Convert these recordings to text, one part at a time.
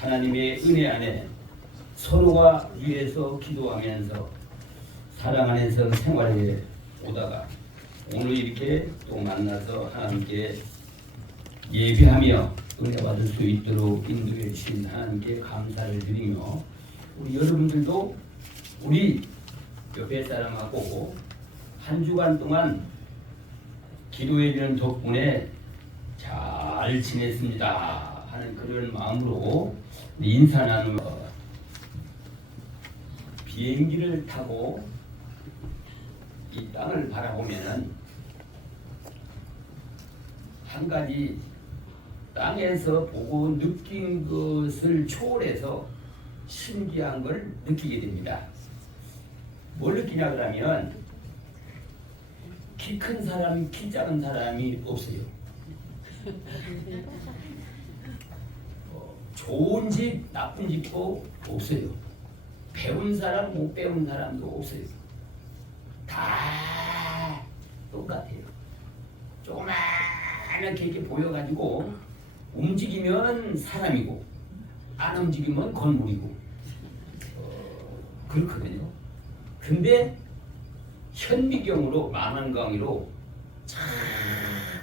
하나님의 은혜 안에 서로가 위해서 기도하면서 사랑 안에서 생활해 오다가 오늘 이렇게 또 만나서 하나님께 예배하며 은혜 받을 수 있도록 인도해 주신 하나님께 감사를 드리며 우리 여러분들도 우리 옆에 사람하고 한 주간 동안 기도해 주는 덕분에 잘 지냈습니다 하는 그런 마음으로 인사 나누며 비행기를 타고 이 땅을 바라보면은 한 가지 땅에서 보고 느낀 것을 초월해서 신기한 걸 느끼게 됩니다. 뭘 느끼냐 그러면 키 큰 사람, 키 작은 사람이 없어요. 좋은 집, 나쁜 집도 없어요. 배운 사람, 못 배운 사람도 없어요. 다 똑같아요. 조그맣게 이렇게 보여가지고 움직이면 사람이고 안 움직이면 건물이고 그렇거든요. 근데 현미경으로 망원경으로 쫙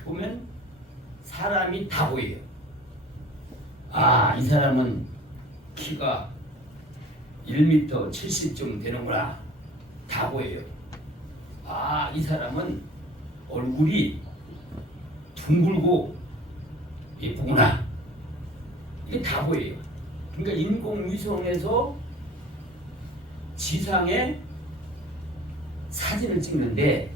보면 사람이 다 보여요. 아, 이 사람은 키가 1m 70쯤 되는구나. 다 보여요. 아, 이 사람은 얼굴이 둥글고 예쁘구나. 이게 다 보여요. 그러니까 인공위성에서 지상에 사진을 찍는데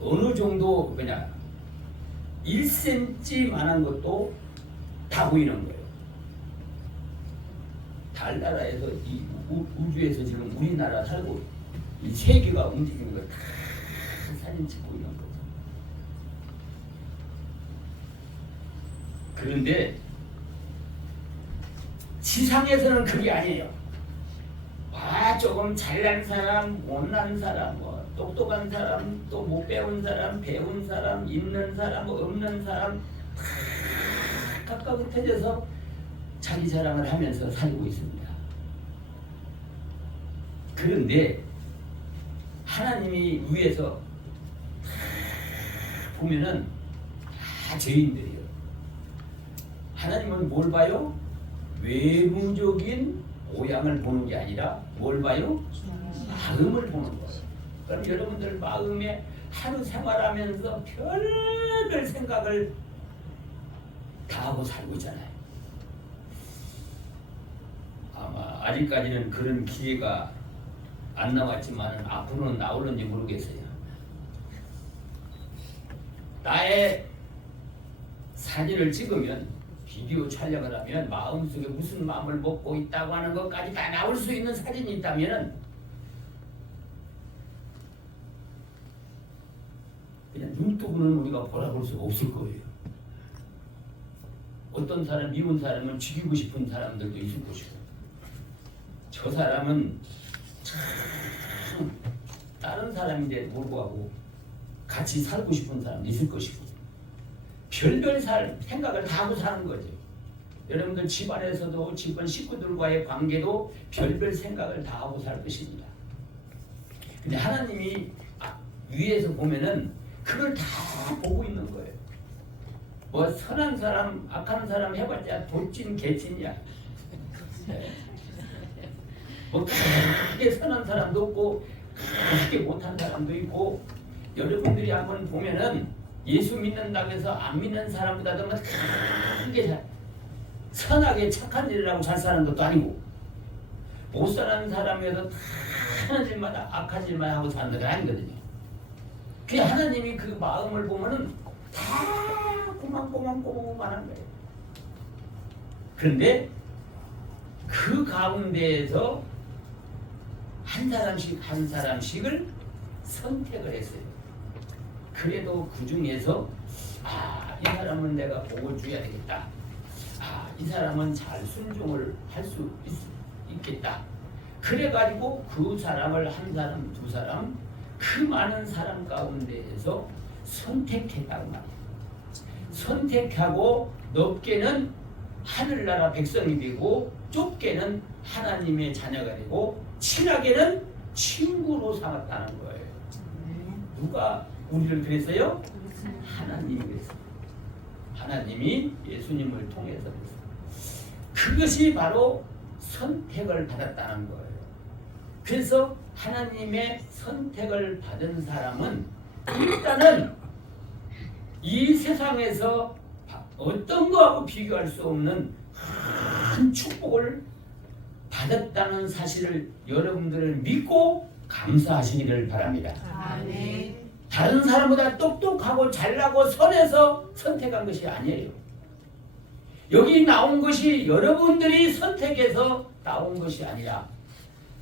어느 정도 그냥 1cm만한 것도 다 보이는 거예요. 달나라에서 이 우주에서 지금 우리나라 살고 이 세계가 움직이는 걸 다 사진 찍고 있는 거죠. 그런데 지상에서는 그게 아니에요. 조금 잘난 사람, 못난 사람, 똑똑한 사람, 또 못 배운 사람, 배운 사람, 있는 사람, 없는 사람 다 깎아붙어져서 자기 자랑을 하면서 살고 있습니다. 그런데 하나님이 위에서 보면은 다 죄인들이에요. 하나님은 뭘 봐요? 외부적인 모양을 보는 게 아니라 뭘 봐요? 마음을 보는 거예요. 그럼 여러분들 마음에 하루 생활하면서 별별 생각을 다 하고 살고 있잖아요. 아마 아직까지는 그런 기회가 안 나왔지만 앞으로는 나올는지 모르겠어요. 나의 사진을 찍으면 비디오 촬영을 하면 마음속에 무슨 마음을 먹고 있다고 하는 것까지 다 나올 수 있는 사진이 있다면 그냥 눈뜨고는 우리가 바라볼 수가 없을 거예요. 어떤 사람, 미운 사람은 죽이고 싶은 사람들도 있을 것이고 저 사람은 참 다른 사람인데 불구하고 같이 살고 싶은 사람도 있을 것이고 별별 생각을 다 하고 사는 거죠. 여러분들 집안에서도 집안 식구들과의 관계도 별별 생각을 다 하고 살 것입니다. 근데 하나님이 위에서 보면은 그걸 다 보고 있는 거예요. 뭐 선한 사람, 악한 사람 해봤자 돌진 개찐이야. 뭐 크게 선한 사람도 없고 크게 못한 사람도 있고 여러분들이 한번 보면은 예수 믿는다고 해서 안 믿는 사람보다도 크게 선하게 착한 일을 하고 잘 사는 것도 아니고 못 사는 사람에서 하는 일마다 악한 일만 하고 사는 건 아니거든요. 그 하나님이 그 마음을 보면은 다 꼬망꼬망꼬망한 거예요. 그런데 그 가운데에서 한 사람씩 한 사람씩을 선택을 했어요. 그래도 그 중에서 이 사람은 내가 복을 줘야 되겠다. 이 사람은 잘 순종을 할 수 있겠다. 그래가지고 그 사람을 한 사람, 두 사람, 그 많은 사람 가운데에서 선택했다고 말이에요. 선택하고 넓게는 하늘나라 백성이 되고 좁게는 하나님의 자녀가 되고 친하게는 친구로 삼았다는 거예요. 누가 우리를 그랬어요? 하나님이 그랬어요. 하나님이 예수님을 통해서 그랬어요. 그것이 바로 선택을 받았다는 거예요. 그래서 하나님의 선택을 받은 사람은 일단은 이 세상에서 어떤 거하고 비교할 수 없는 큰 축복을 받았다는 사실을 여러분들은 믿고 감사하시기를 바랍니다. 아멘. 다른 사람보다 똑똑하고 잘나고 선해서 선택한 것이 아니에요. 여기 나온 것이 여러분들이 선택해서 나온 것이 아니라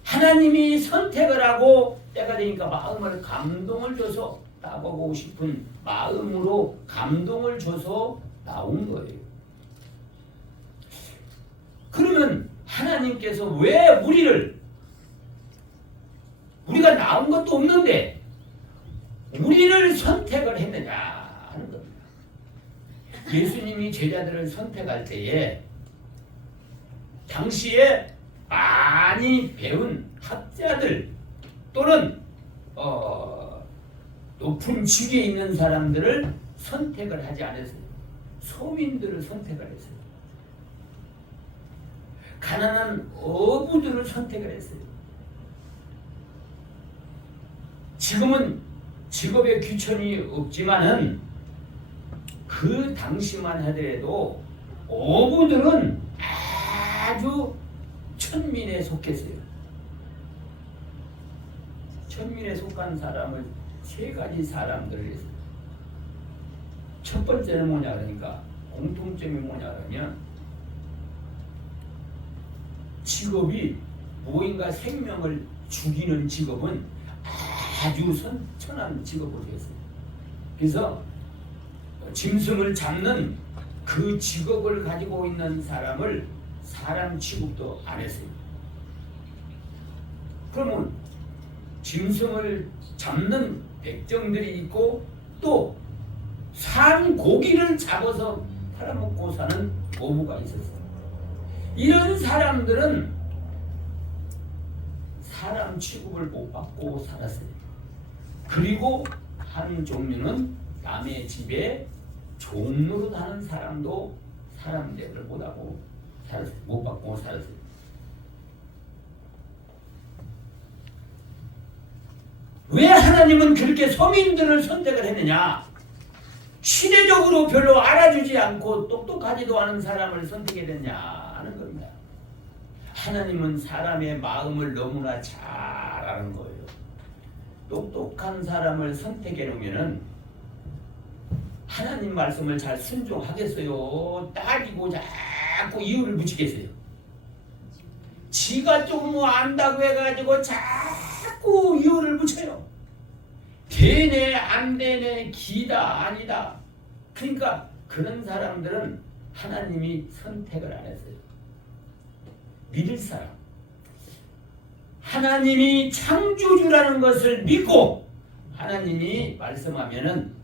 하나님이 선택을 하고 때가 되니까 마음을 감동을 줘서 나보고 싶은 마음으로 감동을 줘서 나온 거예요. 그러면 하나님께서 왜 우리가 나온 것도 없는데 우리를 선택을 했느냐 하는 겁니다. 예수님이 제자들을 선택할 때에 당시에 많이 배운 학자들 또는 높은 직위에 있는 사람들을 선택을 하지 않았어요. 소민들을 선택을 했어요. 가난한 어부들을 선택을 했어요. 지금은 직업의 귀천이 없지만은 그 당시만 하더라도 어부들은 아주 천민에 속했어요. 천민에 속한 사람을 세 가지 사람들을 했어요. 첫 번째는 뭐냐 그러니까 공통점이 뭐냐 그러면 직업이 무엇인가 생명을 죽이는 직업은 아주 선천한 직업으로 했어요. 그래서 짐승을 잡는 그 직업을 가지고 있는 사람을 사람 취급도 안 했어요. 그러면 짐승을 잡는 백정들이 있고 또 산 고기를 잡아서 팔아먹고 사는 어부가 있었어요. 이런 사람들은 사람 취급을 못 받고 살았어요. 그리고 한 종류는 남의 집에 종로로 사는 사람도 사람 대접을 못하고 살았어요. 못 받고 살았어요. 왜 하나님은 그렇게 서민들을 선택을 했느냐? 시대적으로 별로 알아주지 않고 똑똑하지도 않은 사람을 선택했느냐 하는 겁니다. 하나님은 사람의 마음을 너무나 잘 아는 거예요. 똑똑한 사람을 선택해 놓으면은 하나님 말씀을 잘 순종하겠어요? 따지고 자꾸 이유를 붙이겠어요? 지가 좀 뭐 안다고 해가지고 자꾸 이유를 붙여요. 되네 안 되네 기다 아니다. 그러니까 그런 사람들은 하나님이 선택을 안 했어요. 믿을 사람, 하나님이 창조주라는 것을 믿고 하나님이 말씀하면은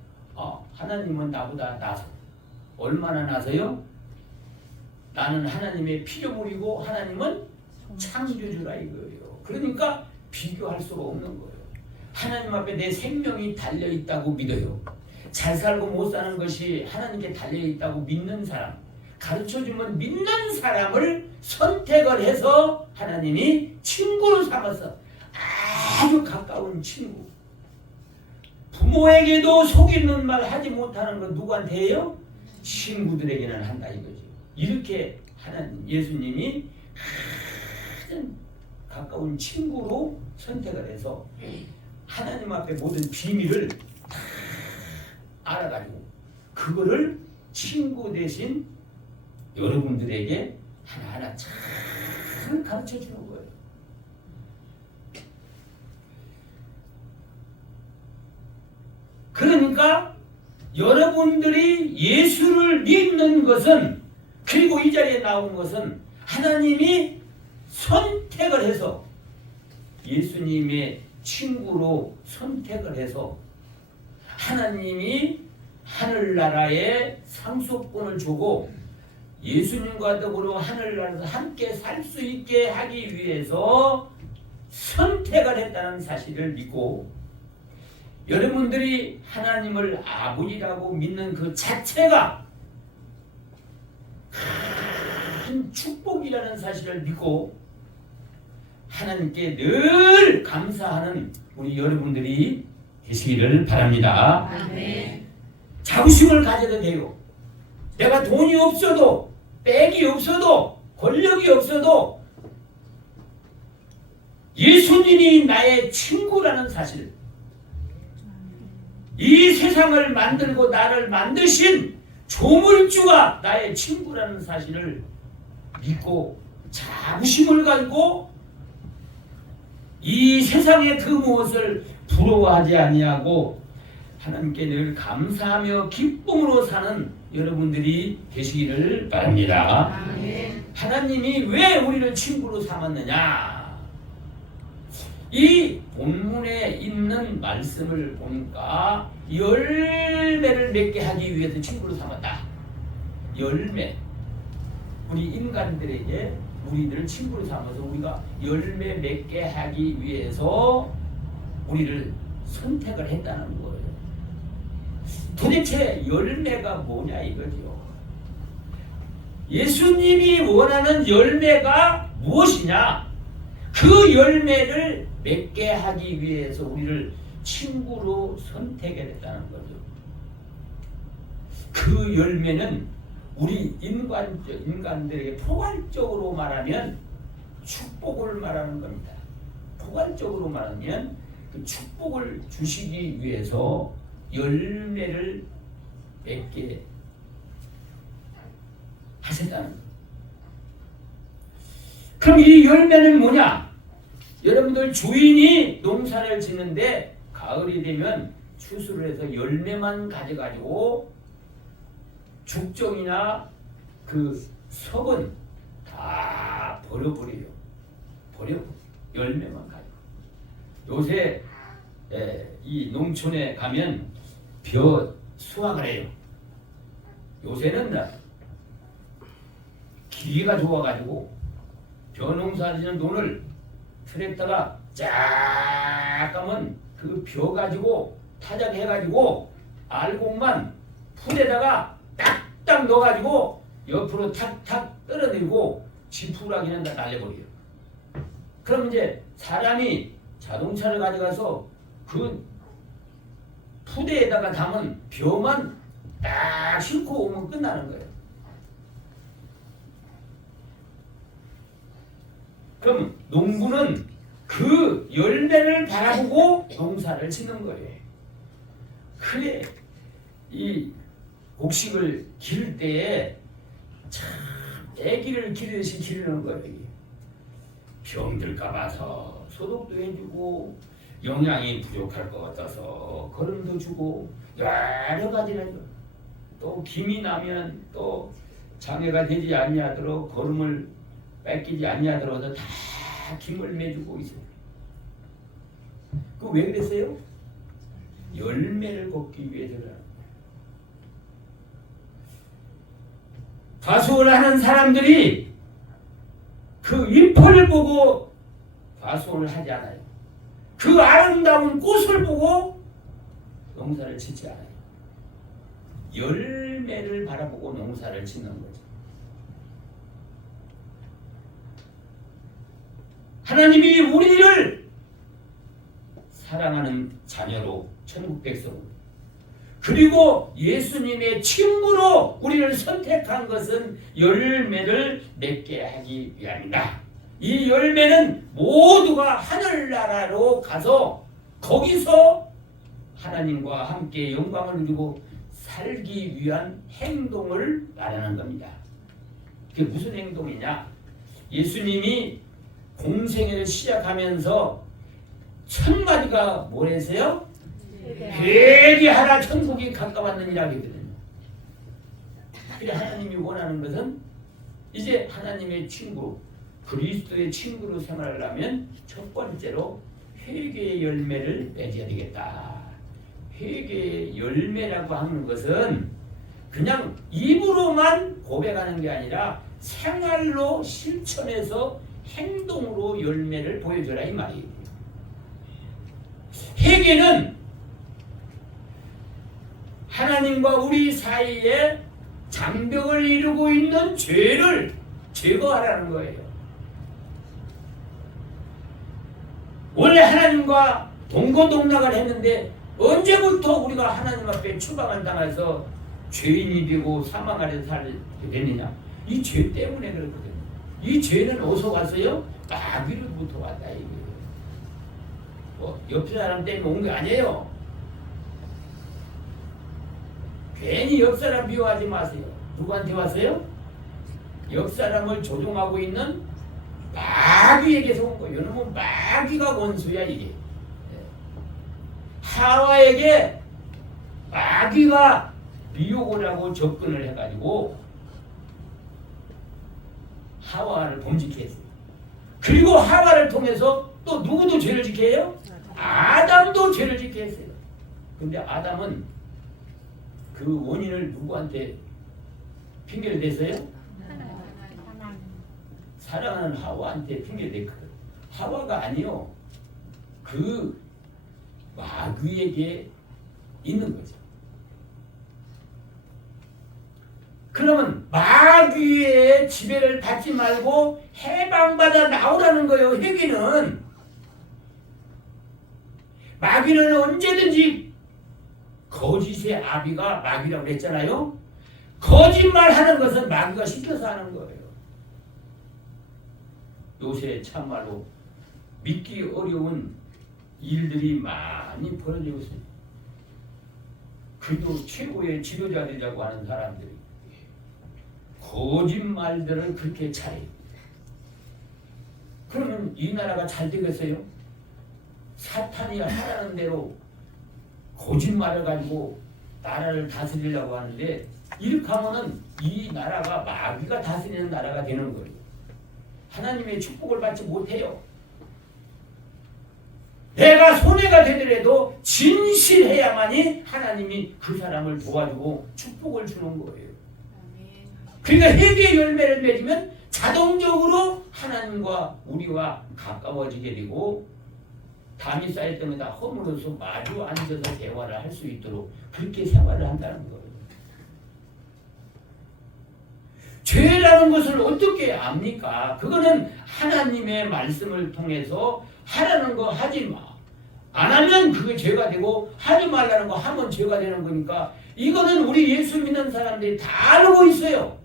하나님은 나보다 나서 얼마나 나서요? 나는 하나님의 피조물이고 하나님은 창조주라 이거예요. 그러니까 비교할 수가 없는 거예요. 하나님 앞에 내 생명이 달려있다고 믿어요. 잘 살고 못 사는 것이 하나님께 달려있다고 믿는 사람, 가르쳐주면 믿는 사람을 선택을 해서 하나님이 친구로 삼아서 아주 가까운 친구. 부모에게도 속이는 말 하지 못하는 건 누구한테 해요? 친구들에게는 한다 이거죠. 이렇게 하나님 예수님이 가장 가까운 친구로 선택을 해서 하나님 앞에 모든 비밀을 알아가지고 그거를 친구 대신 여러분들에게 하나하나 잘 가르쳐 주는 거예요. 그러니까 여러분들이 예수를 믿는 것은, 그리고 이 자리에 나온 것은 하나님이 선택을 해서 예수님의 친구로 선택을 해서 하나님이 하늘나라의 상속권을 주고 예수님과 더불어 하늘나라에서 함께 살 수 있게 하기 위해서 선택을 했다는 사실을 믿고 여러분들이 하나님을 아버지라고 믿는 그 자체가 큰 축복이라는 사실을 믿고 하나님께 늘 감사하는 우리 여러분들이 되시기를 바랍니다. 아멘. 자부심을 가져도 돼요. 내가 돈이 없어도, 빽이 없어도, 권력이 없어도 예수님이 나의 친구라는 사실, 이 세상을 만들고 나를 만드신 조물주가 나의 친구라는 사실을 믿고 자부심을 가지고 이 세상의 그 무엇을 부러워하지 아니하고 하나님께 늘 감사하며 기쁨으로 사는 여러분들이 되시기를 바랍니다. 아멘. 하나님이 왜 우리를 친구로 삼았느냐? 이 본문에 있는 말씀을 보니까 열매를 맺게 하기 위해서 친구로 삼았다. 열매. 우리 인간들에게 우리들을 친구로 삼아서 우리가 열매 맺게 하기 위해서 우리를 선택을 했다는 거예요. 도대체 열매가 뭐냐 이거죠. 예수님이 원하는 열매가 무엇이냐? 그 열매를 맺게 하기 위해서 우리를 친구로 선택했다는 거죠. 그 열매는 우리 인간들에게 포괄적으로 말하면 축복을 말하는 겁니다. 포괄적으로 말하면 그 축복을 주시기 위해서 열매를 맺게 하셨다는 거예요. 그럼 이 열매는 뭐냐? 여러분들 주인이 농사를 짓는데 가을이 되면 추수를 해서 열매만 가져가지고 죽정이나 그 석은 다 버려버려요. 열매만 가지고. 요새 이 농촌에 가면 벼 수확을 해요. 요새는 기계가 좋아가지고 벼 농사 짓는 돈을 트랙터가 쫙 가면 그 벼 가지고 타작해가지고 알곡만 풀에다가 딱딱 넣어가지고 옆으로 탁탁 떨어내고 지푸라기는 다 날려버려요. 그럼 이제 사람이 자동차를 가져가서 그 푸대에다가 담은 벼만 딱 싣고 오면 끝나는 거예요. 그럼 농부는 그 열매를 바라보고 농사를 짓는 거예요. 그래 이 곡식을 기를 때에 참 애기를 기르듯이 기르는 거예요. 병들까 봐서 소독도 해주고 영양이 부족할 것 같아서 거름도 주고 여러 가지를 또 김이 나면 또 장애가 되지 아니하도록 거름을 뺏기지 아니하더라도 다 김을 매주고 있어요. 그 왜 그랬어요? 열매를 걷기 위해서라. 과수원을 하는 사람들이 그 잎을 보고 과수원을 하지 않아요. 그 아름다운 꽃을 보고 농사를 짓지 않아요. 열매를 바라보고 농사를 짓는 거죠. 하나님이 우리를 사랑하는 자녀로 천국 백성으로 그리고 예수님의 친구로 우리를 선택한 것은 열매를 맺게 하기 위함이다. 이 열매는 모두가 하늘나라로 가서 거기서 하나님과 함께 영광을 누리고 살기 위한 행동을 말하는 겁니다. 그게 무슨 행동이냐? 예수님이 공생애를 시작하면서 첫 마디가 뭐랬어요? 회개하라 천국이 가까웠느니라 하거든요. 그래 하나님이 원하는 것은 이제 하나님의 친구 그리스도의 친구로 생활하려면 첫 번째로 회개의 열매를 맺어야 되겠다. 회개의 열매라고 하는 것은 그냥 입으로만 고백하는 게 아니라 생활로 실천해서 행동으로 열매를 보여줘라 이 말이에요. 회개는 하나님과 우리 사이에 장벽을 이루고 있는 죄를 제거하라는 거예요. 원래 하나님과 동거동락을 했는데 언제부터 우리가 하나님 앞에 추방을 당해서 죄인이 되고 사망 아래서 살게 됐느냐? 이 죄 때문에 그렇거든요. 이 죄는 어디서 왔어요? 마귀로부터 왔다 이거예요. 옆 사람 때문에 온 게 아니에요. 괜히 옆 사람 미워하지 마세요. 누구한테 왔어요? 옆 사람을 조종하고 있는 마귀에게서 온 거예요. 이놈은 마귀가 원수야 이게. 하와에게 마귀가 미혹을 하고 접근을 해가지고 하와를 범죄케 했어요. 그리고 하와를 통해서 또 누구도 죄를 짓게 해요? 아담도 죄를 짓게 했어요. 근데 아담은 그 원인을 누구한테 핑계를 댔어요? 사랑하는 하와한테 핑계를 댔거든. 하와가 아니요. 그 마귀에게 있는 거죠. 그러면 마귀의 지배를 받지 말고 해방받아 나오라는 거예요. 회개는. 마귀는 언제든지 거짓의 아비가 마귀라고 그랬잖아요. 거짓말하는 것은 마귀가 시켜서 하는 거예요. 요새 참말로 믿기 어려운 일들이 많이 벌어지고 있습니다. 그도 최고의 지도자들이라고 하는 사람들이 거짓말들을 그렇게 잘해요. 그러면 이 나라가 잘 되겠어요? 사탄이 하라는 대로 거짓말을 가지고 나라를 다스리려고 하는데 이렇게 하면은 이 나라가 마귀가 다스리는 나라가 되는 거예요. 하나님의 축복을 받지 못해요. 내가 손해가 되더라도 진실해야만이 하나님이 그 사람을 도와주고 축복을 주는 거예요. 그러니까 회개의 열매를 맺으면 자동적으로 하나님과 우리와 가까워지게 되고 담이 쌓일 때마다 허물어서 마주 앉아서 대화를 할 수 있도록 그렇게 생활을 한다는 거예요. 죄라는 것을 어떻게 압니까? 그거는 하나님의 말씀을 통해서 하라는 거 하지 마. 안 하면 그게 죄가 되고 하지 말라는 거 하면 죄가 되는 거니까 이거는 우리 예수 믿는 사람들이 다 알고 있어요.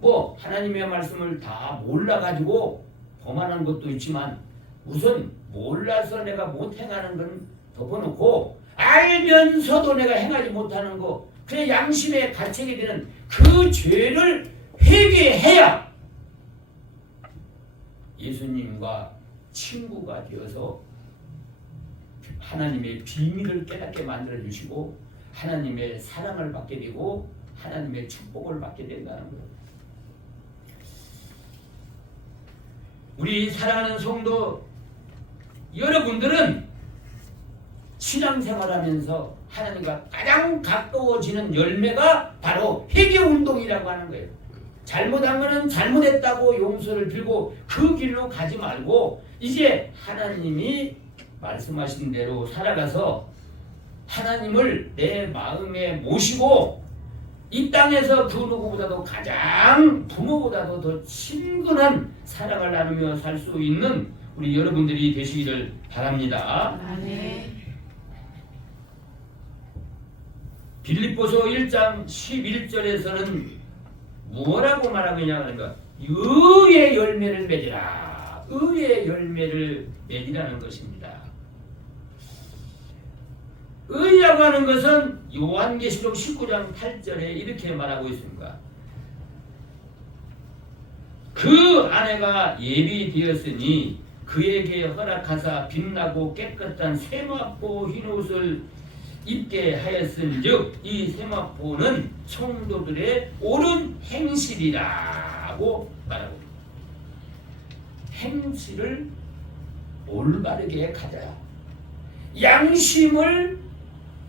뭐 하나님의 말씀을 다 몰라가지고 범하는 것도 있지만 우선 몰라서 내가 못 행하는 건 덮어놓고 알면서도 내가 행하지 못하는 거 그래 양심에 갇히게 되는 그 죄를 회개해야 예수님과 친구가 되어서 하나님의 비밀을 깨닫게 만들어 주시고 하나님의 사랑을 받게 되고 하나님의 축복을 받게 된다는 거예요. 우리 사랑하는 성도 여러분들은 신앙생활하면서 하나님과 가장 가까워지는 열매가 바로 회개운동이라고 하는 거예요. 잘못한 거는 잘못했다고 용서를 빌고 그 길로 가지 말고 이제 하나님이 말씀하신 대로 살아가서 하나님을 내 마음에 모시고 이 땅에서 그 누구보다도 가장 부모보다도 더 친근한 사랑을 나누며 살 수 있는 우리 여러분들이 되시기를 바랍니다. 아멘. 빌립보서 1장 11절에서는 뭐라고 말하고 있냐 하니까 의의 열매를 맺으라. 의의 열매를 맺으라는 것입니다. 의라고 하는 것은 요한계시록 19장 8절에 이렇게 말하고 있습니다. 그 아내가 예비되었으니 그에게 허락하사 빛나고 깨끗한 세마포 흰옷을 입게 하였은즉 이 세마포는 성도들의 옳은 행실이라고 말하고 있습니다. 행실을 올바르게 가져라. 양심을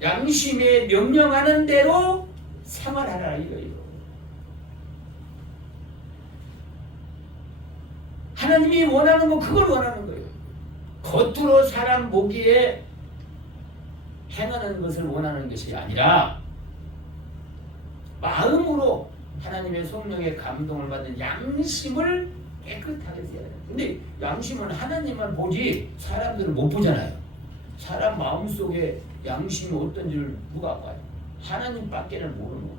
양심에 명령하는 대로 생활하라 이거예요. 하나님이 원하는 거 그걸 원하는 거예요. 겉으로 사람 보기에 행하는 것을 원하는 것이 아니라 마음으로 하나님의 성령의 감동을 받은 양심을 깨끗하게 써야 돼요. 근데 양심은 하나님만 보지 사람들은 못 보잖아요. 사람 마음속에 양심이 어떤지를 누가 봐요? 하나님밖에는 모르는 거예요.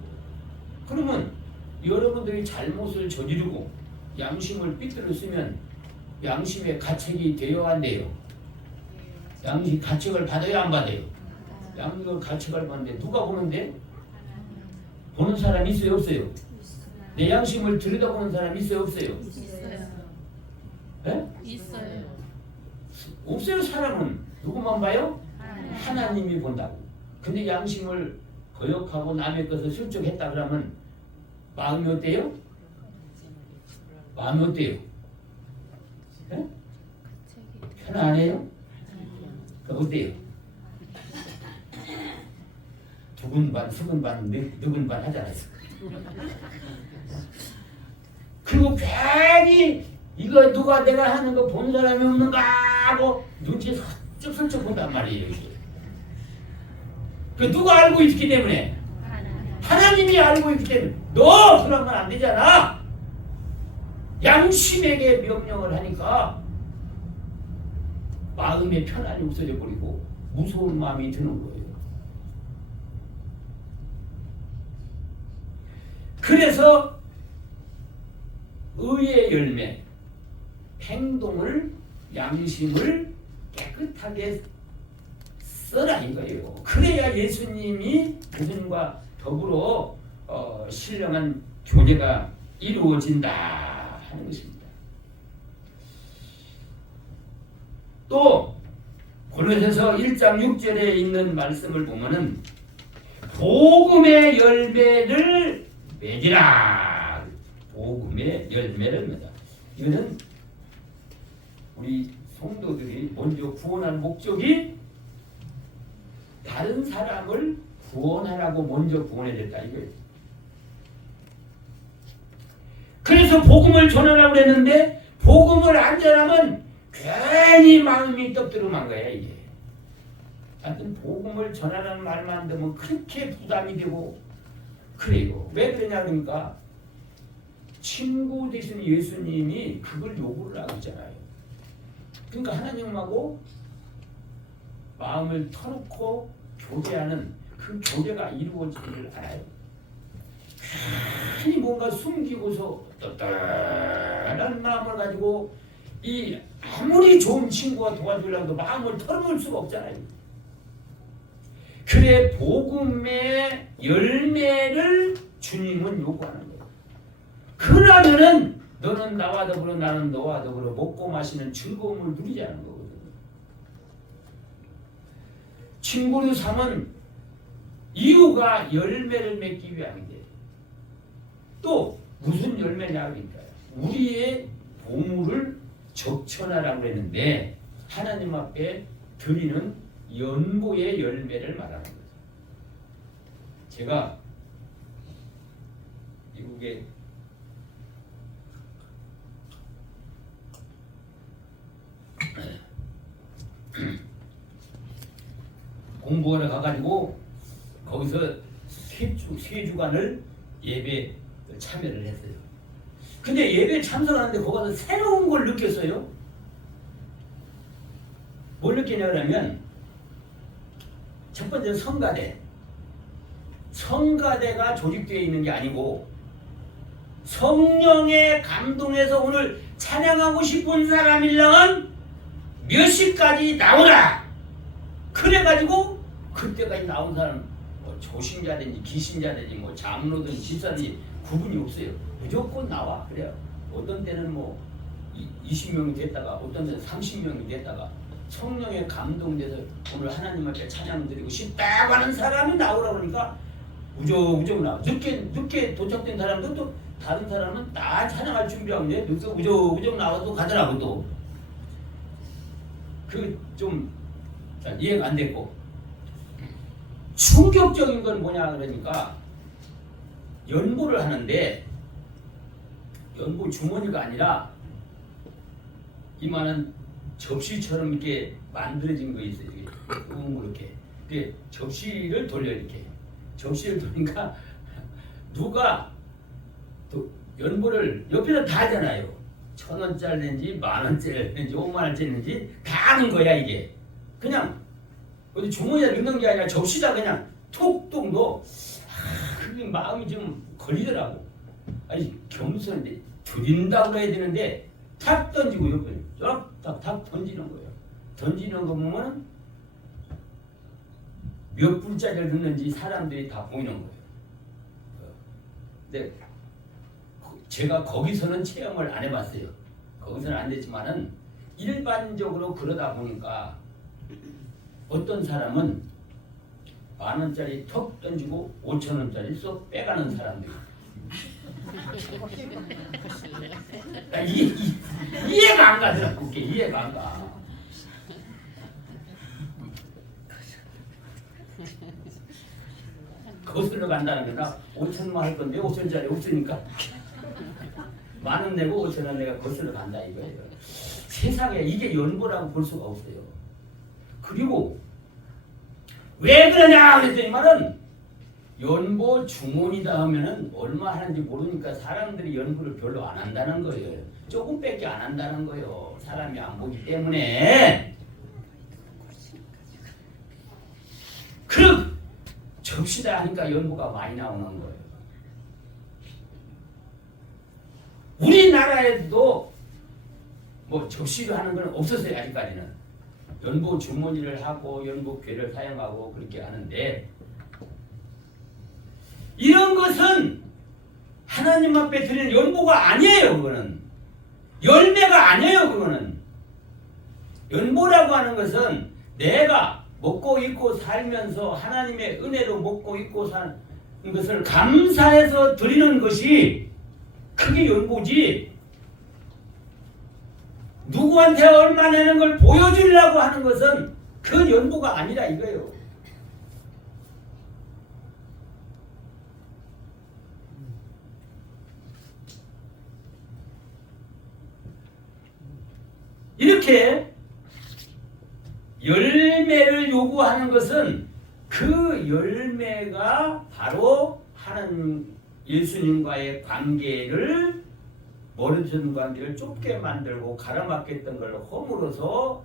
그러면 여러분들이 잘못을 저지르고 양심을 삐뚤었으면 양심의 가책이 되어야 한대요. 양심 가책을 받아야 안 받아요? 양심의 가책을 받는데 누가 보는데? 보는 사람 있어요 없어요? 내 양심을 들여다보는 사람 있어요 없어요? 네? 있어요. 없어요. 사람은 누구만 봐요? 하나님이 본다고. 근데 양심을 거역하고 남의 것을 실족했다 그러면 마음이 어때요? 마음이 어때요? 네? 편안해요? 어때요? 두근 반, 수근 반, 느근 반 하잖아요. 그리고 괜히 이거 누가 내가 하는 거 본 사람이 없는가 하고 눈치 슬쩍슬쩍 본단 말이에요. 이게. 그 누가 알고 있기 때문에 하나님이 알고 있기 때문에 너 그러면 안 되잖아. 양심에게 명령을 하니까 마음의 편안이 없어져 버리고 무서운 마음이 드는 거예요. 그래서 의의 열매, 행동을 양심을 깨끗하게 써라 이거예요. 그래야 예수님과 더불어 신령한 교제가 이루어진다 하는 것입니다. 또 고린도서 1장 6절에 있는 말씀을 보면은 복음의 열매를 맺으라. 복음의 열매를 맺어. 이거는 우리 성도들이 먼저 구원할 목적이 다른 사람을 구원하라고 먼저 구원해야 됐다 이거예요. 그래서 복음을 전하라고 그랬는데 복음을 안 전하면 괜히 마음이 떡들어만 거야 이게. 하여튼 복음을 전하라는 말만 들으면 그렇게 부담이 되고 그래요. 왜 그러냐 그러니까 친구 되신 예수님이 그걸 요구를 하고 있잖아요. 그러니까 하나님하고 마음을 터놓고 교제하는 그 교제가 이루어지기를 알아요. 괜히 뭔가 숨기고서 떳떳한 마음을 가지고 이 아무리 좋은 친구가 도와주려고 해도 마음을 털어놓을 수가 없잖아요. 그래 복음의 열매를 주님은 요구하는 거예요. 그러면은 너는 나와 더불어 나는 너와 더불어 먹고 마시는 즐거움을 누리자는 거거든요. 친구를 삼은 이유가 열매를 맺기 위함인데 또 무슨 열매냐 그러니까 우리의 보물을 적천하라고 했는데 하나님 앞에 드리는 연보의 열매를 말하는 거죠. 제가 미국에 공부하러 가가지고 거기서 세 주간을 예배 참여를 했어요. 근데 예배 참석하는데 거기 가서 새로운 걸 느꼈어요. 뭘 느끼냐면 첫 번째 성가대가 조직되어 있는 게 아니고 성령의 감동에서 오늘 찬양하고 싶은 사람이라면 몇 시까지 나오라. 그래가지고 그때까지 나온 사람 뭐 조신자든지 기신자든지 뭐 장로든지 집사든지 구분이 없어요. 무조건 나와. 그래요. 어떤 때는 뭐 20명이 됐다가 어떤 때는 30명이 됐다가 성령의 감동돼서 오늘 하나님 앞에 찬양 드리고 싶다고 하는 사람이 나오라 그러니까 우적우적 나와. 늦게 도착된 사람도 또 다른 사람은 다 찬양할 준비하고 있는데 늦게 우적우적 나와도 가더라고 또. 그 좀 이해가 안 됐고 충격적인 건 뭐냐 그러니까 연보를 하는데 연보 주머니가 아니라 이만한 접시처럼 이렇게 만들어진 거 있어요. 이렇게. 이렇게 접시를 돌려 이렇게. 접시를 돌리니까 누가 또 연보를 옆에서 다 하잖아요. 1,000원짜리인지 10,000원짜리인지 50,000원짜리인지 다 하는 거야 이게. 그냥 어디 주머니에 넣는 게 아니라 접시다 그냥 톡톡 넣어. 그게 마음이 좀 걸리더라고. 아니 겸손한데 드린다고 해야 되는데 탁 던지고 옆에 탁 던지는 거예요. 던지는 거 보면 몇 불짜리를 넣는지 사람들이 다 보이는 거예요. 근데 제가 거기서는 체험을 안 해봤어요. 거기서는 안 됐지만은 일반적으로 그러다 보니까 어떤 사람은 10,000원짜리 턱 던지고 5,000원짜리 쏙 빼가는 사람들이 이해가 안 가더라고. 그게 이해가 안 가. 거슬러 간다는 게 나 5,000원 할 건데 5,000원짜리 없으니까 10,000원 내고 5,000원 내가 거슬러 간다 이거예요. 세상에 이게 연보라고 볼 수가 없어요. 그리고 왜 그러냐 그랬더니 말은 연보 주문이다 하면은 얼마 하는지 모르니까 사람들이 연보를 별로 안 한다는 거예요. 조금밖에 안 한다는 거예요. 사람이 안 보기 때문에. 그럼 접시다 하니까 연보가 많이 나오는 거예요. 우리나라에도 뭐 접시로 하는 건 없었어요. 아직까지는. 연보 주머니를 하고 연보궤를 사용하고 그렇게 하는데 이런 것은 하나님 앞에 드리는 연보가 아니에요. 그거는 열매가 아니에요. 그거는 연보라고 하는 것은 내가 먹고 입고 살면서 하나님의 은혜로 먹고 입고 사는 것을 감사해서 드리는 것이 그게 연보지, 누구한테 얼마 내는 걸 보여주려고 하는 것은 그 연보가 아니라 이거예요. 이렇게 열매를 요구하는 것은 그 열매가 바로 하나님 예수님과의 관계를 멀어진 관계를 좁게 만들고 가로막혔던 걸 허물어서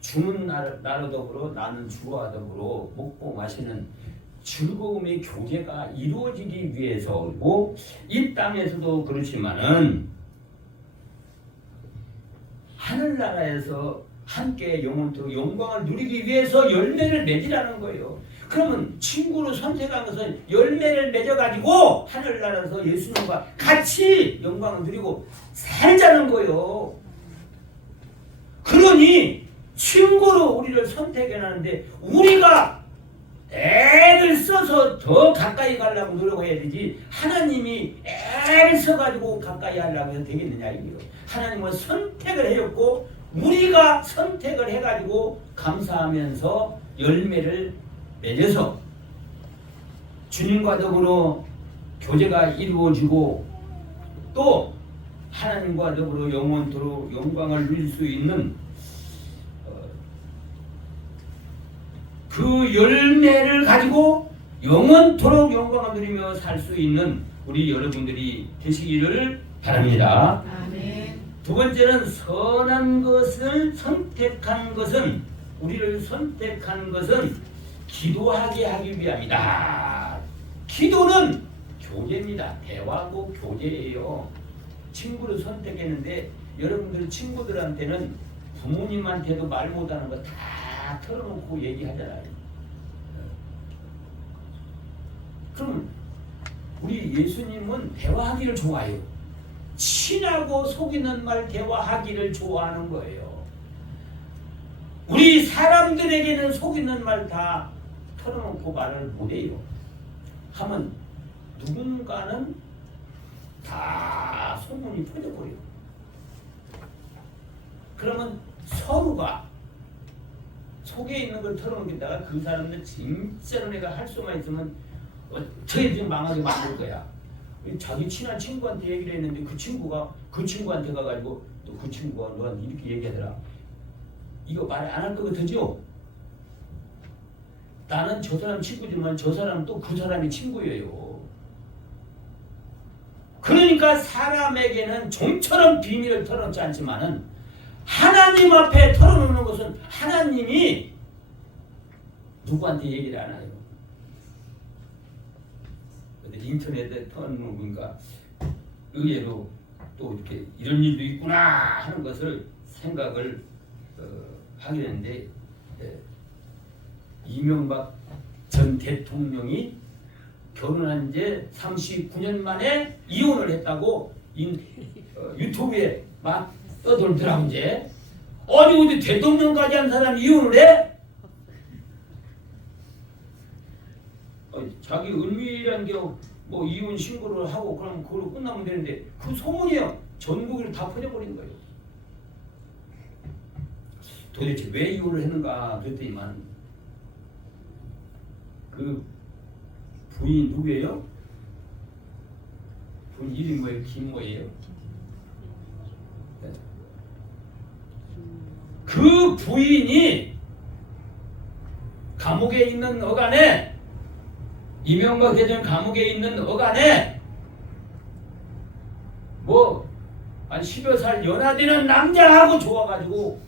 주는 나로 더불어 나는 주와 더불어 먹고 마시는 즐거움의 교제가 이루어지기 위해서고 이 땅에서도 그렇지만은 하늘나라에서 함께 영원토록 영광을 누리기 위해서 열매를 맺으라는 거예요. 그러면 친구로 선택한 것은 열매를 맺어가지고 하늘나라에서 예수님과 같이 영광을 누리고 살자는 거예요. 그러니 친구로 우리를 선택해놨는데 우리가 애를 써서 더 가까이 가려고 노력해야 되지 하나님이 애를 써가지고 가까이 하려고 해서 되겠느냐 이거예요. 하나님은 선택을 해줬고 우리가 선택을 해가지고 감사하면서 열매를 맺어서 주님과 더불어 교제가 이루어지고 또 하나님과 더불어 영원토록 영광을 누릴 수 있는 그 열매를 가지고 영원토록 영광을 누리며 살 수 있는 우리 여러분들이 되시기를 바랍니다. 아멘. 두 번째는 선한 것을 선택한 것은 우리를 선택한 것은 기도하게 하기 위함이다. 기도는 교제입니다. 대화고 교제예요. 친구를 선택했는데 여러분들 친구들한테는 부모님한테도 말 못하는 거 다 털어놓고 얘기하잖아요. 그럼 우리 예수님은 대화하기를 좋아해요. 친하고 속이는 말 대화하기를 좋아하는 거예요. 우리 사람들에게는 속이는 말 다 털어놓고 말을 못해요. 하면 누군가는 다 소문이 퍼져버려요. 그러면 서로가 속에 있는 걸 털어놓겠다가 그 사람들 진짜로 내가 할 수만 있으면 어떻게든 망하게 만들 거야. 자기 친한 친구한테 얘기를 했는데 그 친구가 그 친구한테 가가지고 또 그 친구가 너한테 이렇게 얘기하더라. 이거 말 안 할 거 같으죠? 나는 저 사람 친구지만 저 사람은 또 그 사람이 친구예요. 그러니까 사람에게는 좀처럼 비밀을 털어놓지 않지만은 하나님 앞에 털어놓는 것은 하나님이 누구한테 얘기를 안 해요. 근데 인터넷에 털어놓는 거니까 의외로 또 이렇게 이런 일도 있구나 하는 것을 생각을 하게 되는데, 이명박 전 대통령이 결혼한 지 39년 만에 이혼을 했다고 유튜브에 막 떠돌더라고. 이제 어디 대통령까지 한 사람이 이혼을 해? 자기 은밀한 게 뭐 이혼 신고를 하고 그럼 그걸로 끝나면 되는데 그 소문이요 전국으로 다 퍼져버린 거예요. 도대체 왜 이혼을 했는가 그랬더니만 그 부인 누구예요? 부인 이름이 뭐예요? 김뭐예요? 그 부인이 감옥에 있는 어간에, 이명박 대통령 감옥에 있는 어간에 뭐 한 10여 살 연하되는 남자하고 좋아가지고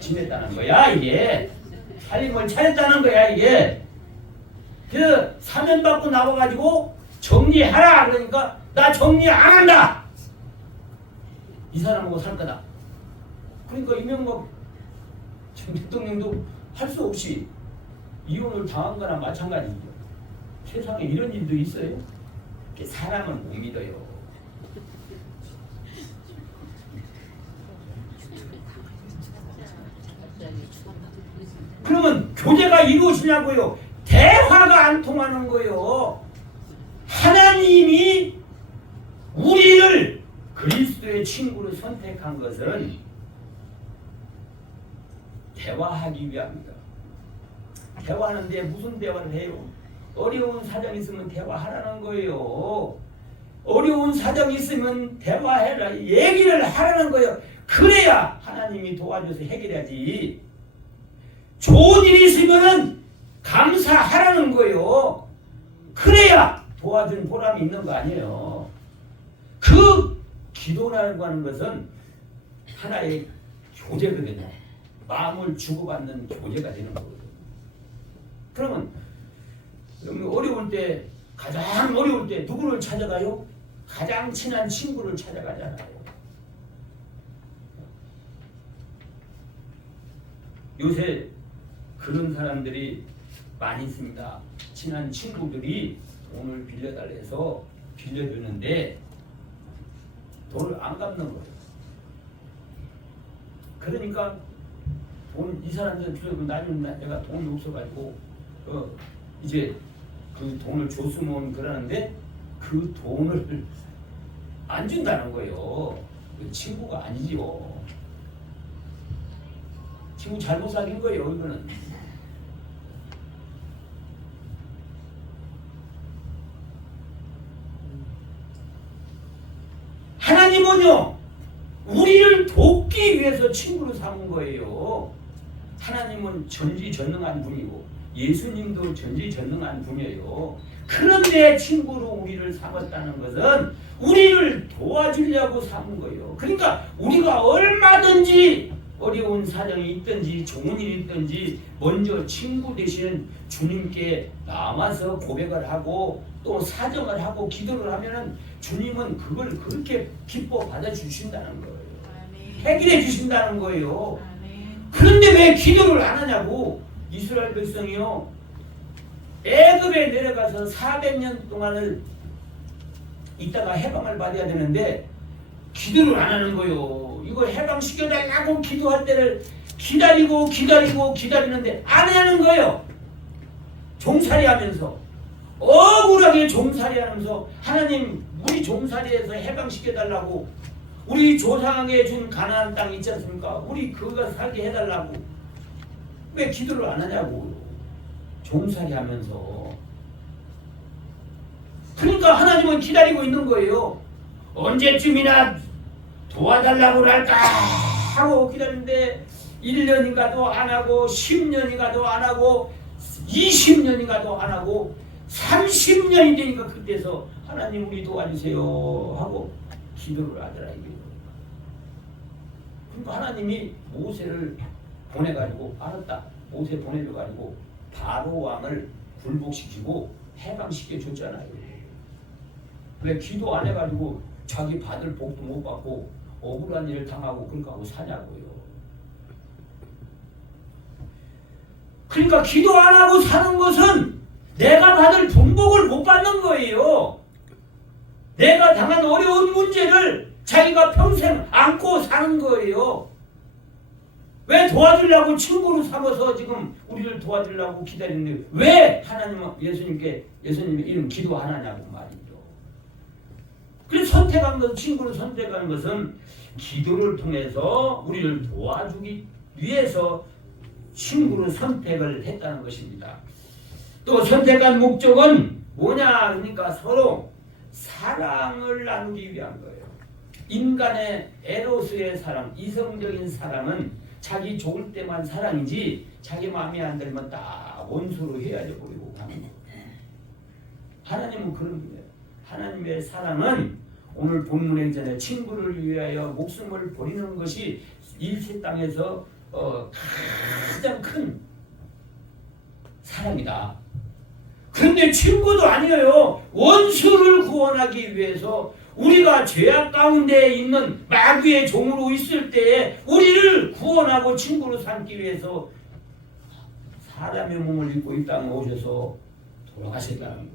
지냈다는 거야. 이게 살림을 차렸다는 거야. 이게 그 사면 받고 나와가지고 정리하라 그러니까 나 정리 안 한다. 이 사람하고 살 거다. 그러니까 이명박 전 대통령도 할 수 없이 이혼을 당한 거나 마찬가지죠. 세상에 이런 일도 있어요. 사람을 못 믿어요. 그러면 교제가 이루어지냐고요? 대화가 안 통하는 거예요. 하나님이 우리를 그리스도의 친구로 선택한 것은 대화하기 위함입니다. 대화하는데 무슨 대화를 해요? 어려운 사정이 있으면 대화하라는 거예요. 어려운 사정이 있으면 대화해라. 얘기를 하라는 거예요. 그래야 하나님이 도와줘서 해결하지. 좋은 일이 있으면 감사하라는 거예요. 그래야 도와준 보람이 있는 거 아니에요. 그 기도라고 하는 것은 하나의 교제거든요. 마음을 주고받는 교제가 되는 거거든요. 그러면 어려울 때, 가장 어려울 때 누구를 찾아가요? 가장 친한 친구를 찾아가잖아요. 요새 그런 사람들이 많이 있습니다. 친한 친구들이 돈을 빌려달라 해서 빌려주는데 돈을 안 갚는 거예요. 그러니까 이 사람들 필요하면 나중에 내가 돈이 없어가지고 이제 그 돈을 줬으면 그러는데 그 돈을 안 준다는 거예요. 친구가 아니지요. 친구 잘못 사귄 거예요. 이거는. 하나님은요 우리를 돕기 위해서 친구로 삼은 거예요. 하나님은 전지전능한 분이고 예수님도 전지전능한 분이에요. 그런데 친구로 우리를 삼았다는 것은 우리를 도와주려고 삼은 거예요. 그러니까 우리가 얼마든지 어려운 사정이 있든지 좋은 일이 있든지 먼저 친구 되시는 주님께 나와서 고백을 하고 또 사정을 하고 기도를 하면은 주님은 그걸 그렇게 기뻐 받아주신다는 거예요. 해결해 주신다는 거예요. 그런데 왜 기도를 안 하냐고. 이스라엘 백성이요 애굽에 내려가서 400년 동안을 있다가 해방을 받아야 되는데 기도를 안 하는 거예요. 이거 해방시켜달라고 기도할 때를 기다리는데 안 하는 거예요. 종살이 하면서 억울하게 종살이 하면서 하나님 우리 종살이에서 해방시켜달라고, 우리 조상에게 준 가나안 땅 있지 않습니까? 우리 그거 살게 해달라고. 왜 기도를 안 하냐고. 종살이 하면서. 그러니까 하나님은 기다리고 있는 거예요. 언제쯤이나 도와달라고 할까 하고 기다리는데 1년이 가도 안 하고 10년이 가도 안 하고 20년이 가도 안 하고 30년이 되니까 그때서 하나님 우리 도와주세요 하고 기도를 하더라 이게. 그러니까 하나님이 모세를 보내가지고 알았다. 모세 보내줘가지고 바로 왕을 굴복시키고 해방시켜 줬잖아요. 왜 기도 안 해가지고 자기 받을 복도 못 받고 억울한 일을 당하고 그렇게 하고 사냐고요. 그러니까 기도 안 하고 사는 것은 내가 받을 분복을 못 받는 거예요. 내가 당한 어려운 문제를 자기가 평생 안고 사는 거예요. 왜 도와주려고 친구로 삼아서 지금 우리를 도와주려고 기다리는데 왜 하나님은 예수님의 이름 기도 안 하냐고 말이죠. 그래서 선택한 것은 친구를 선택한 것은 기도를 통해서 우리를 도와주기 위해서 친구를 선택을 했다는 것입니다. 또 선택한 목적은 뭐냐? 그러니까 서로 사랑을 나누기 위한 거예요. 인간의 에로스의 사랑, 이성적인 사랑은 자기 좋을 때만 사랑이지 자기 마음에 안 들면 다 원수로 헤어져 버리고 가는 거예요. 하나님은 그런 분이에요. 하나님의 사랑은 오늘 본문에 전에 친구를 위하여 목숨을 버리는 것이 일체 땅에서 가장 큰 사랑이다. 그런데 친구도 아니에요. 원수를 구원하기 위해서 우리가 죄악 가운데 있는 마귀의 종으로 있을 때에 우리를 구원하고 친구로 삼기 위해서 사람의 몸을 입고 이 땅에 오셔서 돌아가셨다는 거예요.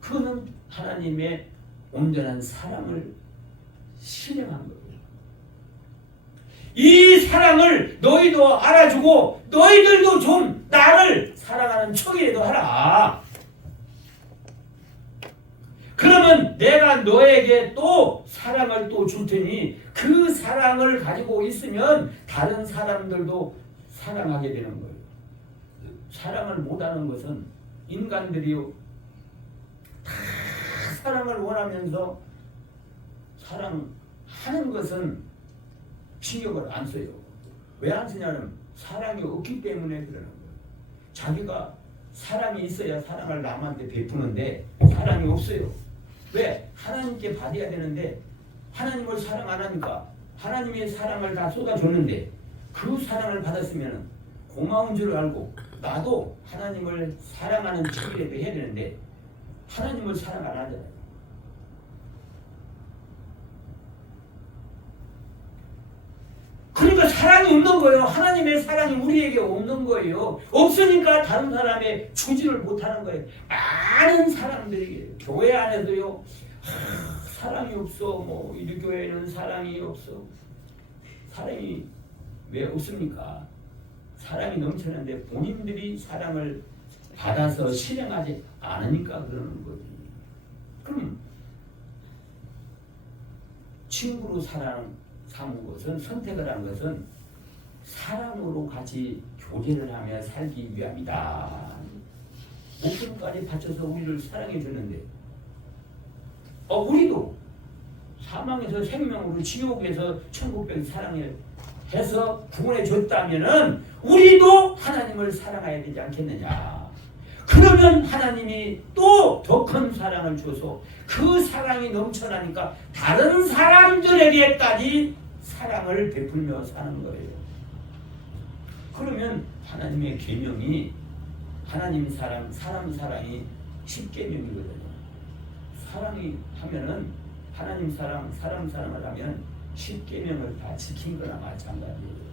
그는 하나님의 온전한 사랑을 실행한 거예요. 이 사랑을 너희도 알아주고 너희들도 좀 나를 사랑하는 척이라도 하라. 그러면 내가 너에게 또 사랑을 또 줄 테니 그 사랑을 가지고 있으면 다른 사람들도 사랑하게 되는 거예요. 사랑을 못하는 것은 인간들이요. 다 사랑을 원하면서 사랑하는 것은 신경을 안 써요. 왜 안 쓰냐면 사랑이 없기 때문에 그러는 거예요. 자기가 사랑이 있어야 사랑을 남한테 베푸는데 사랑이 없어요. 왜? 하나님께 받아야 되는데 하나님을 사랑 안 하니까 하나님의 사랑을 다 쏟아줬는데 그 사랑을 받았으면 고마운 줄 알고 나도 하나님을 사랑하는 척이라도 해야 되는데 하나님을 사랑 안 하잖아요. 그러니까 사랑이 없는 거예요. 하나님의 사랑이 우리에게 없는 거예요. 없으니까 다른 사람의 주지를 못하는 거예요. 많은 사람들이 교회 안에도요. 사랑이 없어. 뭐 이 교회는 사랑이 없어. 사랑이 왜 없습니까? 사랑이 넘치는데 본인들이 사랑을 받아서 실행하지 않으니까 그러는 거지. 그럼 친구로 삼은 것은 선택을 한 것은 사랑으로 같이 교제를 하며 살기 위함이다. 목숨까지 바쳐서 우리를 사랑해 주는데 우리도 사망에서 생명으로 지옥에서 천국까지 사랑해 해서 구원해 줬다면은 우리도 하나님을 사랑해야 되지 않겠느냐. 그러면 하나님이 또 더 큰 사랑을 줘서 그 사랑이 넘쳐나니까 다른 사람들에게까지 사랑을 베풀며 사는 거예요. 그러면 하나님의 계명이 하나님 사랑, 사람 사랑이 10계명이거든요. 사랑이 하면은 하나님 사랑, 사람 사랑을 하면 10계명을 다 지킨 거나 마찬가지예요.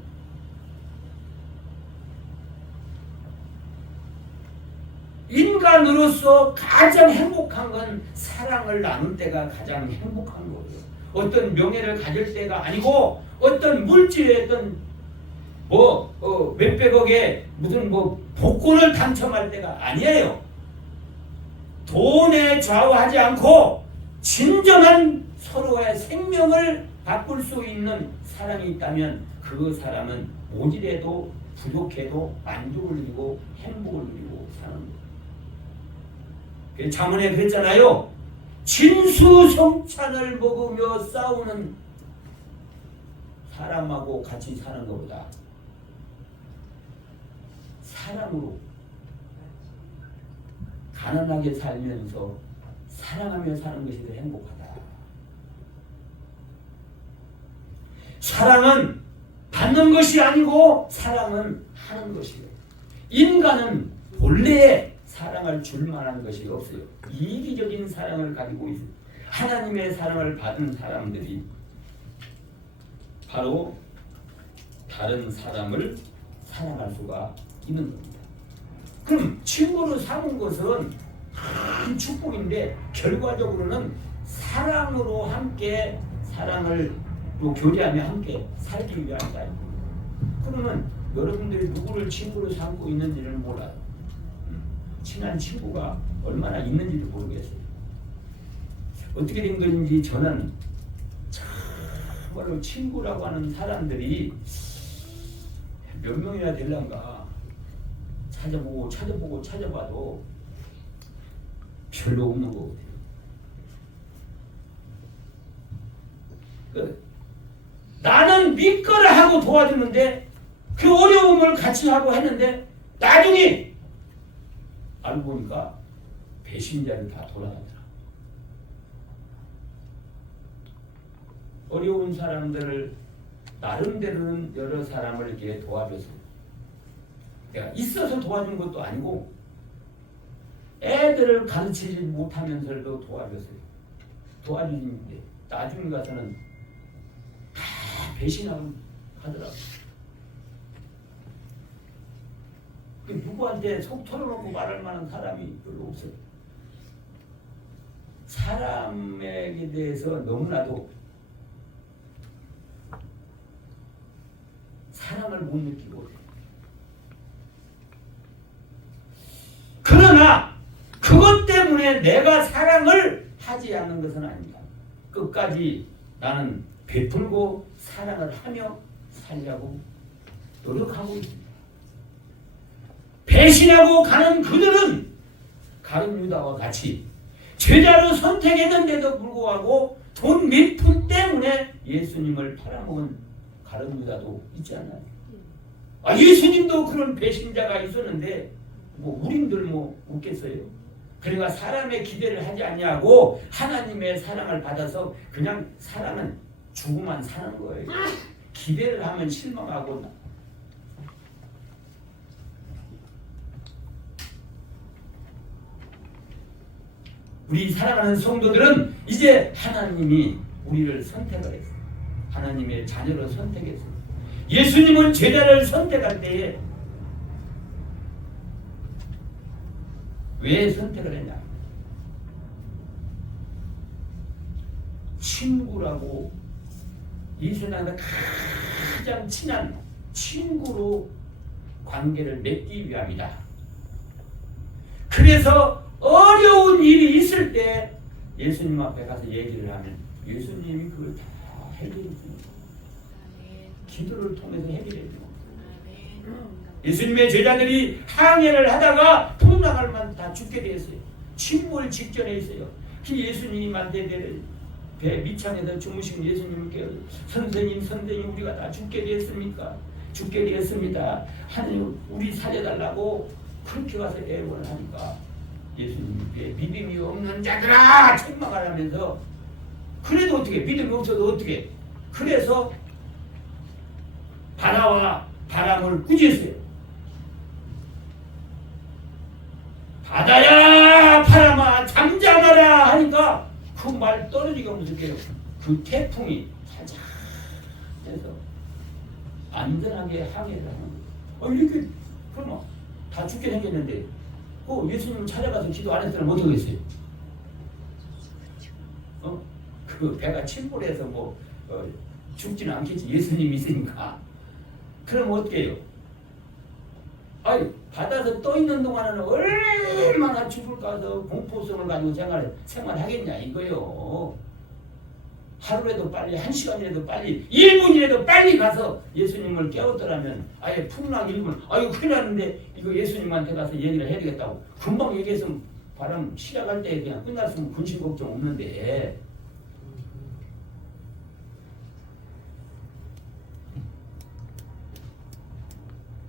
인간으로서 가장 행복한 건 사랑을 나눌 때가 가장 행복한 거예요. 어떤 명예를 가질 때가 아니고 어떤 물질의 어떤 몇백억의 무슨 복권을 당첨할 때가 아니에요. 돈에 좌우하지 않고 진정한 서로의 생명을 바꿀 수 있는 사랑이 있다면 그 그 사람은 모질해도 부족해도 만족을 누리고 행복을 누리고 사는 거예요. 자문에 그랬잖아요. 진수성찬을 먹으며 싸우는 사람하고 같이 사는 것보다 사랑으로 가난하게 살면서 사랑하며 사는 것이 더 행복하다. 사랑은 받는 것이 아니고 사랑은 하는 것이에요. 인간은 본래 사랑을 줄 만한 것이 없어요. 이기적인 사랑을 가지고 있어요. 하나님의 사랑을 받은 사람들이 바로 다른 사람을 사랑할 수가 있는 겁니다. 그럼 친구로 삼은 것은 큰 축복인데 결과적으로는 사랑으로 함께 사랑을 또 교제하며 함께 살기 위함이다. 그러면 여러분들이 누구를 친구로 삼고 있는지를 몰라요. 친한 친구가 얼마나 있는지를 모르겠어요. 어떻게 된 것인지 저는 정말로 친구라고 하는 사람들이 몇 명이나 될란가 찾아봐도 별로 없는 것 같아요. 나는 믿거라 하고 도와주는데 그 어려움을 같이 하고 했는데 나중에 알고 보니까 배신자를 다 돌아가더라. 어려운 사람들을 나름대로는 여러 사람을 이렇게 도와줘서 내가 있어서 도와준 것도 아니고 애들을 가르치지 못하면서도 도와줬어요. 도와주는데 나중에 가서는 다 배신하고 하더라고요. 누구한테 속 털어놓고 말할 만한 사람이 별로 없어요. 사람에게 대해서 너무나도 사랑을 못 느끼고 그러나 그것 때문에 내가 사랑을 하지 않는 것은 아닙니다. 끝까지 나는 베풀고 사랑을 하며 살려고 노력하고 있습니다. 배신하고 가는 그들은 가룟 유다와 같이 제자로 선택했는데도 불구하고 돈 몇 푼 때문에 예수님을 팔아먹은 가룟 유다도 있지 않나요? 예수님도 그런 배신자가 있었는데 우린들 웃겠어요? 그러니까 사람의 기대를 하지 아니하고 하나님의 사랑을 받아서 그냥 사람은 주고만 사는 거예요. 기대를 하면 실망하고 우리 사랑하는 성도들은 이제 하나님이 우리를 선택을 했어요. 하나님의 자녀를 선택했어요. 예수님은 제자를 선택할 때에 왜 선택을 했냐? 친구라고 이 세상에 가장 친한 친구로 관계를 맺기 위함이다. 그래서 어려운 일이 있을 때 예수님 앞에 가서 얘기를 하면 예수님이 그걸 다 해결해 줍니다. 기도를 통해서 해결해 줍니다. 예수님의 제자들이 항해를 하다가 풍랑을 다 죽게 되었어요. 침몰 직전에 있어요. 그 예수님한테 배 밑창에서 주무신 예수님께 선생님 우리가 다 죽게 되었습니까? 죽게 되었습니다. 하나님 우리 살려달라고 그렇게 가서 애원을 하니까 예수님께 믿음이 없는 자들아 책망을 하면서 그래도 어떻게 믿음이 없어도 어떻게 그래서 바다와 바람을 꾸짖었어요. 바다야 바람아 잠잠하라 하니까 그 말 떨어지기가 무섭게요. 그 태풍이 살짝 해서 안전하게 항해를 하는 거예요. 이렇게 그러면 다 죽게 생겼는데 예수님 찾아가서 기도 안 했으면 어떻게 했어요? 그 배가 침몰해서 죽지는 않겠지. 예수님이 있으니까. 그럼 어떻게 해요? 바다에서 떠 있는 동안에는 얼마나 죽을까 해서 공포성을 가지고 생활하겠냐 이거요. 하루라도 빨리, 1시간이라도 빨리, 1분이라도 빨리 가서 예수님을 깨웠더라면 아예 풍랑 읽으면 아유 큰일 났는데 이거 예수님한테 가서 얘기를 해야 되겠다고 금방 얘기했으면 바람 시작할 때 그냥 끝났으면 근심 걱정 없는데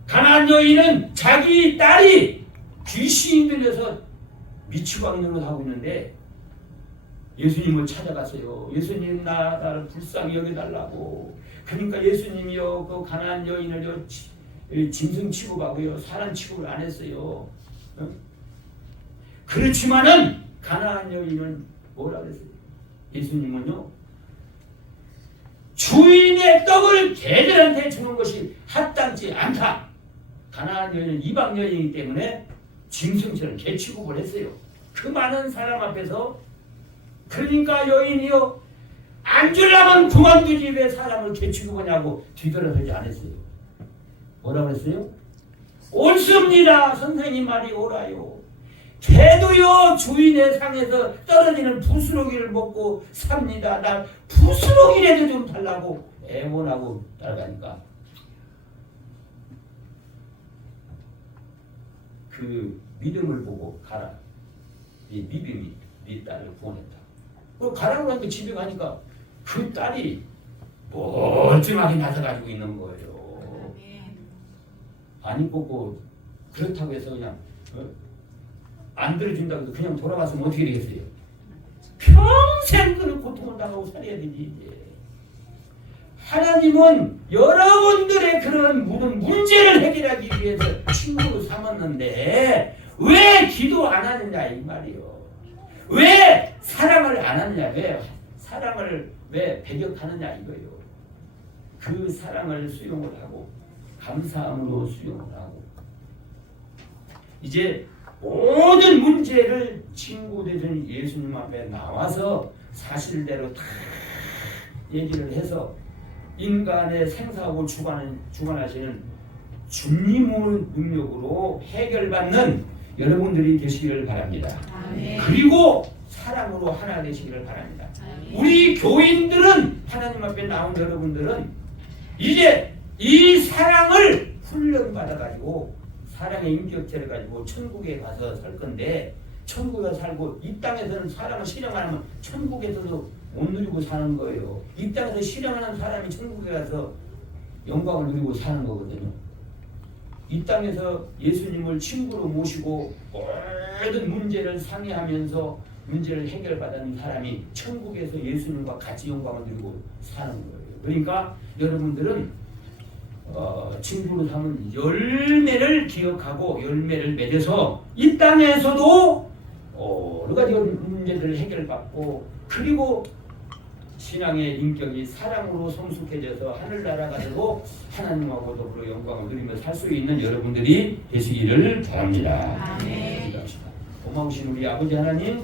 가난한 여인은 자기 딸이 귀신이 들려서 미치광년을 하고 있는데 예수님을 찾아갔어요. 예수님 나를 불쌍히 여겨달라고. 그러니까 예수님이요 그 가난한 여인을 짐승 취급하고요 사람 취급을 안 했어요. 그렇지만은 가난한 여인은 뭐라 그랬어요? 예수님은요 주인의 떡을 개들한테 주는 것이 합당치 않다. 가난한 여인은 이방 여인이기 때문에 짐승처럼 개 취급을 했어요. 그 많은 사람 앞에서. 그러니까 여인이요 안 주려면 그만두지 왜 사람을 개 취급하냐고 뒤돌아서지 않았어요. 뭐라고 했어요? 옳습니다. 선생님 말이 옳아요. 개도요 주인의 상에서 떨어지는 부스러기를 먹고 삽니다. 난 부스러기라도 좀 달라고 애원하고 따라가니까 그 믿음을 보고 가라. 이 믿음이 네 딸을 구원했다. 그 가라고 하니까 집에 가니까 그 딸이 멀쩡하게 나서가지고 있는 거예요. 안 입고 그렇다고 해서 그냥 안 들어준다고 해서 그냥 돌아갔으면 어떻게 되겠어요? 평생 그런 고통을 당하고 살아야 되지. 이제. 하나님은 여러분들의 그런 문제를 해결하기 위해서 친구로 삼았는데 왜 기도 안 하느냐 이 말이요. 왜 사랑을 안 하느냐, 왜 사랑을 왜 배격하느냐 이거예요. 그 사랑을 수용을 하고 감사함으로 수용을 하고 이제 모든 문제를 친구 되신 예수님 앞에 나와서 사실대로 다 얘기를 해서 인간의 생사하고 주관하시는 주님의 능력으로 해결받는 여러분들이 되시기를 바랍니다. 아멘. 그리고 사랑으로 하나 되시기를 바랍니다. 아멘. 우리 교인들은 하나님 앞에 나온 여러분들은 이제 이 사랑을 훈련받아가지고 사랑의 인격체를 가지고 천국에 가서 살 건데 천국에 살고 이 땅에서는 사랑을 실행 안 하면 천국에서도 못 누리고 사는 거예요. 이 땅에서 실행하는 사람이 천국에 가서 영광을 누리고 사는 거거든요. 이 땅에서 예수님을 친구로 모시고 모든 문제를 상의하면서 문제를 해결받는 사람이 천국에서 예수님과 같이 영광을 누리고 사는 거예요. 그러니까 여러분들은 친구로 삼은 열매를 기억하고 열매를 맺어서 이 땅에서도 여러 가지 문제들을 해결받고 그리고 신앙의 인격이 사랑으로 성숙해져서 하늘나라 가지고 하나님하고 더불어 영광을 누리며 살 수 있는 여러분들이 되시기를 바랍니다. 아멘. 고마우신 우리 아버지 하나님